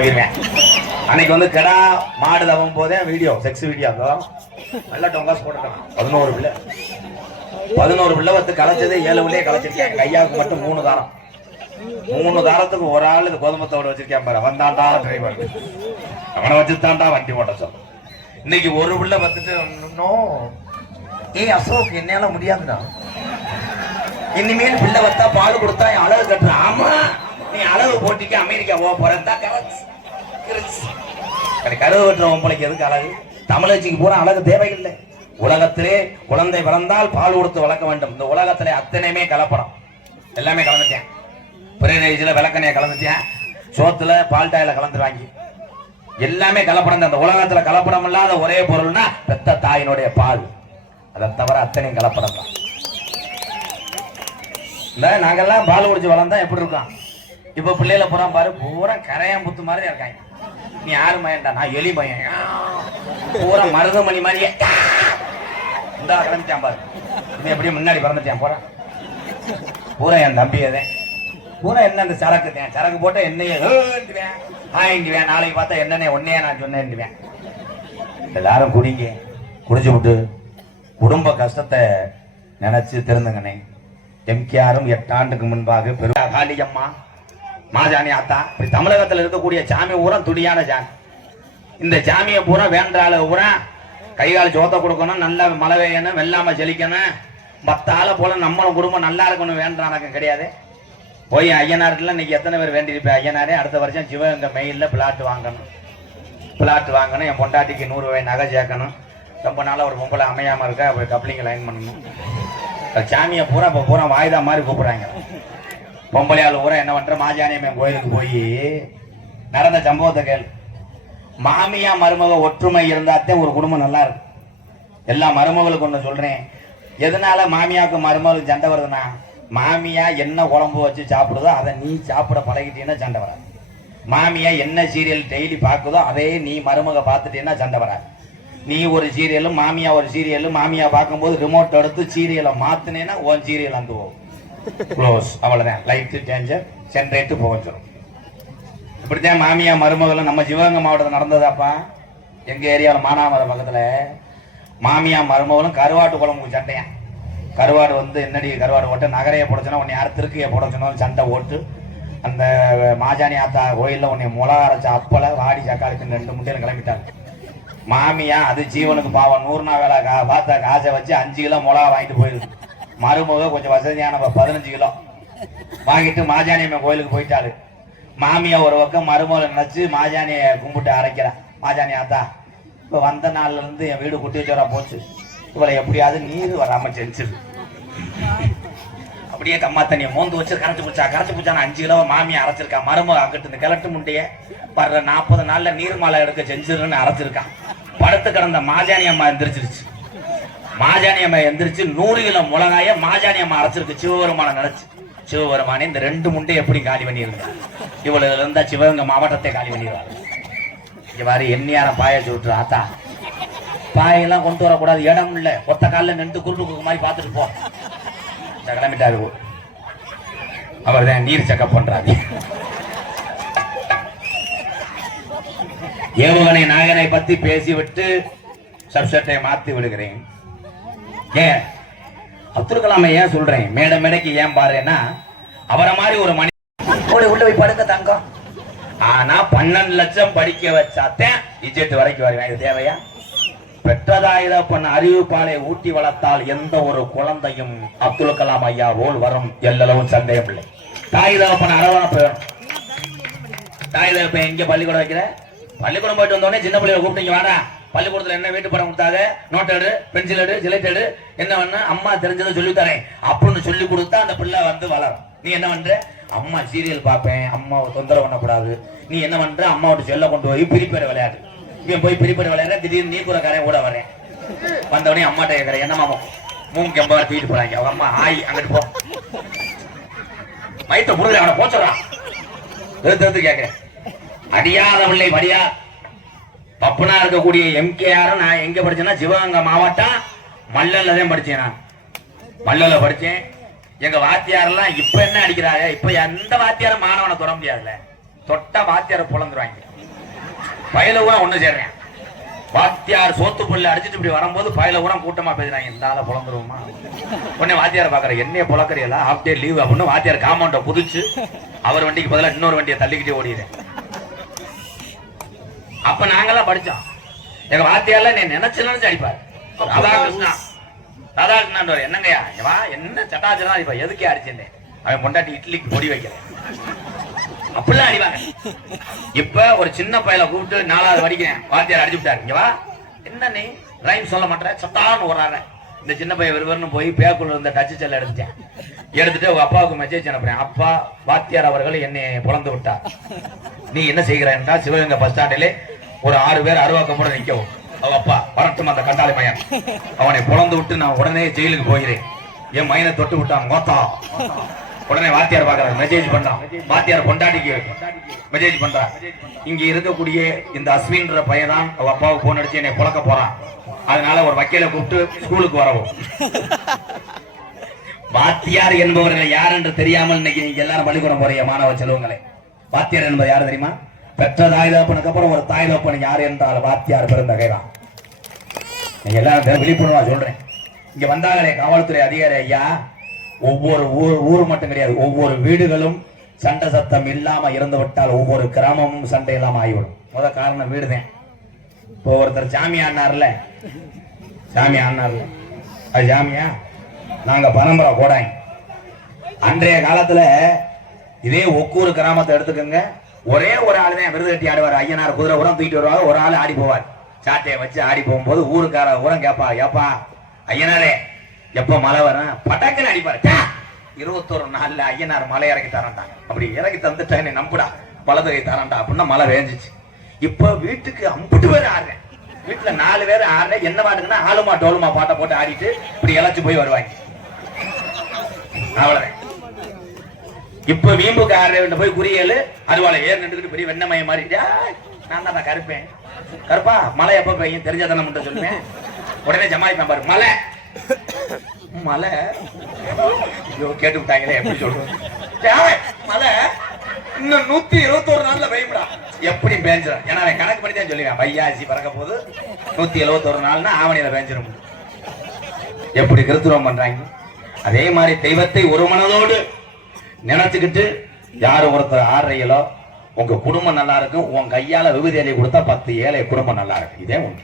அன்னைக்கு வந்து கடா மாடு தவம் போதே வீடியோ செக்ஸ் வீடியோ நல்லா டொங்காஸ் போட்டுட்டான். 11 பிள்ளை வந்து கலைச்சது 7 பிள்ளையே கலைச்சிருக்கேன். கையாவுக்கு மட்டும் 3 தாரம். 3 தாரத்துக்கு ஒரு ஆள் இது கோதுமத்தோடு வச்சிருக்கேன் பாரு. வந்தாண்டா டிரைவர் அவனை வச்சுதான்டா வண்டி ஓட்ட சொல்ல. இன்னைக்கு ஒரு பிள்ளை வந்துட்டு இன்னும் அசோக் என்னால முடியாதுடா. இனிமேல் பிள்ளை வந்தா பால் கொடுத்தா என் அழகு கட்டுற. ஆமா நீ அளவு போட்டிக்கு அமெரிக்கா போக போறதா கருவு வெட்டுற பொம்பளைக்கு எதுக்கு அழகு? தமிழச்சிக்கு பூரா அழகு தேவையில்லை. உலகத்திலே குழந்தை பிறந்தால் பால் கொடுத்து வளர்க்க வேண்டும். இந்த உலகத்திலே அத்தனையுமே கலப்படம். எல்லாமே கலந்துட்டேன். பிரேஜில விளக்கணைய கலந்துட்டேன். சோத்துல பால் டாயில கலந்துருவாங்க. எல்லாமே கலப்படம். அந்த உலகத்துல கலப்படம் இல்லாத ஒரே பொருள்னா பெத்த தாயினுடைய பால். அதை தவிர அத்தனையும் கலப்படம் தான். இல்ல நாங்கெல்லாம் பால் குடிச்சு வளர்ந்தா எப்படி இருக்கோம்? இப்ப பிள்ளைல பூரா பாரு பூரா கரையான் புத்து மாதிரி இருக்காங்க. நீ யாரு மயன்டா? நான் எலி பையன். பூரா மருதமணி மாதிரியே இந்த கிளம்பிட்டான் பாரு. இது எப்படியும் முன்னாடி பிறந்துட்டான் போற பூரா என் தம்பி அதே பூரா என்ன இந்த சரக்கு சரக்கு போட்ட என்னையே ஆயிடுவேன். நாளைக்கு பார்த்தா என்னன்னே ஒன்னே நான் சொன்னேன். எல்லாரும் குடிங்க. குடிச்சு விட்டு குடும்ப கஷ்டத்தை நினைச்சு திருந்துங்கண்ணே. எம்கேஆரும் 8 ஆண்டுக்கு முன்பாக காளியம்மா மாஜானி ஆத்தா இப்படி தமிழகத்தில் இருக்கக்கூடிய சாமி பூரா துடியான சாமி. இந்த சாமியை பூரா வேண்டாள பூரா கைகால் ஜோத்த கொடுக்கணும், நல்ல மழை பெய்யணும், வெள்ளாம செழிக்கணும், மற்ற ஆளை போல நம்மளும் குடும்பம் நல்லா இருக்கணும் வேண்டாம் கிடையாது. போய் ஐயனாருக்குலாம் இன்னைக்கு எத்தனை பேர் வேண்டியிருப்பேன்? ஐயனாரே அடுத்த வருஷம் சிவகங்கை மெயிலில் பிளாட் வாங்கணும். என் பொண்டாட்டிக்கு 100 ரூபாய் நகை சேர்க்கணும். ரொம்ப நாளாக ஒரு பொம்பளை அமையாமல் இருக்கா, அப்படி கப்ளிங் லைன் பண்ணணும். சாமியை பூரா இப்போ பூரா வாய்தா மாதிரி கூப்பிடுறாங்க. பொம்பளையாள் பூரா என்ன பண்ற? மாஜானியம்மன் கோயிலுக்கு போய் நடந்த சம்பவத்தை கேளு. மாமியா மருமக ஒற்றுமை இருந்தாத்தே ஒரு குடும்பம் நல்லா இருக்கு. எல்லா மருமகளுக்கு ஒன்று சொல்றேன். எதனால மாமியாவுக்கு மருமகளுக்கு சண்டை வருதுன்னா, மாமியா என்ன குழம்பு வச்சு சாப்பிடுதோ அதை நீ சாப்பிட பழகிட்டீங்கன்னா சண்டை வராது. மாமியா என்ன சீரியல் டெய்லி பார்க்குதோ அதே நீ மருமக பார்த்துட்டீங்கன்னா சண்டை வராது. நீ ஒரு சீரியலும் மாமியா ஒரு சீரியலும் மாமியா பார்க்கும்போது ரிமோட் எடுத்து சீரியலை மாத்தினேன்னா உன் சீரியல் வந்து போகும். க்ளோஸ். அவ்வளவுதான். லைட்டு டேஞ்சர் ஜென்ரேட்டு போகணும். இப்படித்தான் மாமியா மருமகளும் நம்ம சிவகங்கை மாவட்டத்தில் நடந்ததாப்பா. எங்க ஏரியாவில் மானாமரம் பக்கத்துல மாமியா மருமகளும் கருவாட்டு குழம்புக்கு சண்டையா. கருவாடு வந்து என்னடி கருவாடு ஓட்ட நகரையை புடச்சோன்னா உன்னை யாரும் திருக்கையை புடச்சோன்னு சண்டை ஓட்டு அந்த மாஜானி ஆத்தா கோயிலில் உன்னை மிளகா அரைச்ச அப்பலை வாடி சக்காளுக்கு 2 முட்டையில கிளம்பிட்டாங்க. மாமியா அது ஜீவனுக்கு பாவம் 100 நாள் வேலை பார்த்தா காசை வச்சு 5 கிலோ மிளகா வாங்கிட்டு போயிருக்கு. மருமக கொஞ்சம் வசதியான 15 கிலோ வாங்கிட்டு மாஜானியம்மன் கோயிலுக்கு போயிட்டாரு. மாமியா ஒரு பக்கம் மருமகளை நினைச்சு மாஜானியை கும்பிட்டு அரைக்கிறான். மாஜானி ஆத்தா இப்ப வந்த நாள்ல இருந்து என் வீடு குட்டி வச்சோரா போச்சு, இவளை எப்படியாவது நீர் வராம செஞ்சிரு. அப்படியே கம்மா தண்ணியை மோந்து வச்சு கரைச்சு பிடிச்சா 5 கிலோ மாமியா அரைச்சிருக்கா. மருமக அங்கிட்டு இந்த கிழட்டு முட்டைய வர்ற 40 நாள்ல நீர்மலை எடுக்க செஞ்சிருன்னு அரைச்சிருக்கான். படுத்து கிடந்த மாஜானி அம்மா எந்திரிச்சிருச்சு. மாஜானி அம்மா எந்திரிச்சு 100 கிலோ மிளகாய மாஜானி அம்மா அரைச்சிருக்கு. சிவபெருமான நினைச்சு சிவபெருமானே இந்த 2 முண்டை எப்படி காலி பண்ணிருந்தா? இவ்வளவு இருந்தா சிவகங்கை மாவட்டத்தை காலி பண்ணிடுவாரு. இங்க மாதிரி எண்ணியாரம் பாய சொல்லிட்டு ஆத்தா பாயெல்லாம் கொண்டு வரக்கூடாது, இடம் இல்ல, ஒத்த காலில் நின்று குருட்டு மாதிரி பார்த்துட்டு போ. கிளம்பிட்டாரு. அவர் தான் நீர் செக்கப் பண்றாரு. ஏவுகணை நாயகனை பத்தி பேசிவிட்டு சப்ஜெக்டை மாத்தி விடுகிறேன். ஏன் அப்துல் கலாமை ஏன் சொல்றேன்? மேடைக்கு ஏன் பாருன்னா, அவரை மாதிரி ஒரு மணி உள்ள போய் படுக்க தங்கம். ஆனா 12 லட்சம் படிக்க வச்சாத்தேன் இஜெட் வரைக்கும் வருவேன். இது தேவையா? பெற்றதாயிரப்பன் அறிவிப்பாலை ஊட்டி வளர்த்தால் எந்த ஒரு குழந்தையும் அப்துல் கலாம் ஐயா போல் வரும். எல்லளவும் சந்தேகம் இல்லை. தாய் தகப்பன் அரவணைப்பு வேணும். தாய் தகப்பன் எங்க பள்ளிக்கூடம் வைக்கிற? பள்ளிக்கூடம் போயிட்டு வந்தோடனே சின்ன பிள்ளைகளை கூப்பிட்டு இங்க வாடா, பள்ளிக்கூடத்துல என்ன வீட்டு படம் கொடுத்தாங்க, நோட் எடு, பென்சில் எடு, சிலைட் எடு, என்ன பண்ண அம்மா தெரிஞ்சதை சொல்லி தரேன் அப்படின்னு சொல்லி கொடுத்தா அந்த பிள்ளை வந்து வளரும். நீ என்ன பண்ற? அம்மா சீரியல் பார்ப்பேன், அம்மாவை தொந்தரவு பண்ணக்கூடாது. நீ என்ன பண்ற? அம்மாவோட செல்ல கொண்டு போய் பிரிப்பேர் விளையாடு. இவன் போய் பிரிப்பேர் விளையாடுற, திடீர்னு நீ கூறக்காரன் கூட வரேன். வந்தவனே அம்மாட்ட கேட்கறேன், என்ன மாமா 3 கம்பா தூக்கிட்டு போறாங்க. அவங்க அம்மா ஆய் அங்கிட்டு போ, மைத்த புடுங்க அவனை போச்சுறான். எடுத்து கேட்கிறேன். அடியாதவள்ளை வடியா பப்புனா இருக்கக்கூடிய எம்கேஆர். நான் எங்க படிச்சேன்னா சிவகங்கை மாவட்டம் மல்லல்ல தான் படிச்சேன். நான் மல்லல்ல படிச்சேன். எங்க வாத்தியாரெல்லாம் இப்ப என்ன அடிக்கிறாங்க? இப்ப எந்த வாத்தியாரும் மாணவனை தொட முடியாதுல்ல. தொட்ட வாத்தியாரை புலந்துருவாங்க. பயல கூட ஒண்ணு சேர்றேன். வாத்தியார் சோத்து புல்ல அடிச்சுட்டு இப்படி வரும்போது பயல கூட கூட்டமா பேசுறாங்க. இந்த ஆளை புலந்துருவோமா? உடனே வாத்தியார் பாக்குற என்னைய புலக்கறியல ஹாஃப் டே லீவ் அப்படின்னு வாத்தியார் காம்பவுண்ட புதிச்சு அவர் வண்டிக்கு பதிலா இன்னொரு வண்டியை தள்ளிக்கிட்டே ஓடிடுறேன். அப்ப நாங்கெல்லாம் படிச்சோம். எங்க வாத்தியார்ல நீ நினைச்சு அடிப்பார். ராதாகிருஷ்ணன் என்னங்கய்யா வா என்ன சட்டாச்சனா இப்ப எதுக்கே அடிச்சேன். அவன் பொண்டாட்டி இட்லிக்கு பொடி வைக்கிறேன் அப்படிலாம் அடிவாங்க. இப்ப ஒரு சின்ன பையல கூப்பிட்டு 4வது படிக்கிறேன். வாத்தியார் அடிச்சு விட்டாரு. இங்க வா என்ன நீ ரைம் சொல்ல மாட்டேன் சட்டான்னு ஓடுறாங்க. இந்த சின்ன பையன் விறுவிறுன்னு போய் பேக்குள்ள இருந்த டச்சு செல்ல எடுத்துட்டு உங்க அப்பாவுக்கு மெசேஜ் அனுப்புறேன். அப்பா வாத்தியார் அவர்கள் என்னை புலந்து விட்டார். நீ என்ன செய்கிறாய்? சிவகங்கை பஸ் ஸ்டாண்டிலே ஒரு 6 பேர் அருவாக்கம் கூட நிக்கவும். அவ அப்பா வரட்டும் அந்த கண்டாளி மயன் அவனை புலந்து விட்டு நான் உடனே ஜெயிலுக்கு போகிறேன். என் மயனை தொட்டு விட்டான் மொத்தா. உடனே வாத்தியார் பாக்குறாரு மெசேஜ் பண்ணான். வாத்தியார் பொண்டாட்டிக்கு மெசேஜ் பண்றான். இங்க இருக்கக்கூடிய இந்த அஸ்வின்ற பையன் தான் அவ அப்பாவுக்கு போன் அடிச்சு என்னை புழக்க போறான். அதனால ஒரு வக்கீல கூப்பிட்டு ஸ்கூலுக்கு வரவும். வாத்தியார் என்பவர்கள் யார் என்று தெரியாமல் இன்னைக்கு நீங்க எல்லாரும் பள்ளிக்கூடம் போறீங்க மாணவ செல்வங்களே. வாத்தியார் என்பது யாரு தெரியுமா? பெற்ற தாய் தகப்பனுக்கு அப்புறம் ஒரு தாய் தகப்பன் யார் என்றால் வாத்தியார் பெருந்தகைதான். நீங்க எல்லாரும் விழிப்புணர்வா சொல்றேன். இங்க வந்தாங்களே காவல்துறை அதிகாரி ஐயா, ஒவ்வொரு ஊர் மட்டும் கிடையாது, ஒவ்வொரு வீடுகளும் சண்டை சத்தம் இல்லாம இருந்து விட்டால் ஒவ்வொரு கிராமமும் சண்டை இல்லாம ஆகிவிடும். முத காரணம் வீடுதான். இப்போ ஒருத்தர் சாமி ஆடினார்ல, அது சாமியா? நாங்க பரம்பரை கோடாங்க. அன்றைய காலத்துல இதே ஒக்கூர் கிராமத்தை எடுத்துக்கோங்க. ஒரே ஒரு ஆள் தான் விருது கட்டி ஆடுவார். ஐயனார் குதிரை உரம் தூக்கிட்டு வருவாங்க. ஒரு ஆள் ஆடி போவார். சாட்டையை வச்சு ஆடி போகும்போது ஊருக்கார உரம் ஏப்பா ஐயனாரே எப்ப மழை வரும் பட்டாக்குன்னு அடிப்பாரு. 21 நாள்ல ஐயனார் மலை இறக்கி தரண்டாங்க. அப்படி இறக்கி தந்துட்டேன்னு நம்புடா வலதுகை தரண்டா அப்படின்னா மழை வேஞ்சிச்சு. இப்ப வீட்டுக்கு 50 பேர் ஆடுறேன். வீட்டுல 4 பேர் ஆடுறேன். என்ன பாட்டுக்குன்னா ஆளுமா டோலுமா பாட்டை போட்டு ஆடிட்டு இப்படி இழைச்சு போய் வருவாங்க. அவ்வளவுதான். இப்ப வீம்புக்கு ஆடுற போய் குறியல் அருவாளை ஏர் நின்றுட்டு பெரிய வெண்ணமயம் மாறிட்டா நான் தான் கருப்பேன். கருப்பா மழை எப்ப பெய்யும் தெரிஞ்சாதானே மட்டும் சொல்லுவேன். உடனே ஜமாளிப்பேன் பாரு மழை மழை கேட்டு விட்டாங்களே எப்படி சொல்றேன். மழை இன்னும் 121 நாள்ல பெய்யும்டா. எப்படி பேஞ்சிடும்? ஏன்னா அவன் கணக்கு பண்ணி தான் சொல்லுவேன். வையாசி பறக்க போது 171 நாள்னா ஆவணியில பேஞ்சிடும். எப்படி கிருத்துவம் பண்றாங்க. அதே மாதிரி தெய்வத்தை ஒரு மனதோடு நினைச்சுக்கிட்டு யாரு ஒருத்தர் ஆடுறீங்களோ உங்க குடும்பம் நல்லா இருக்கும். உன் கையால விபூதி கொடுத்தா 10 ஏழை குடும்பம் நல்லா இருக்கும். இதே ஒன்று.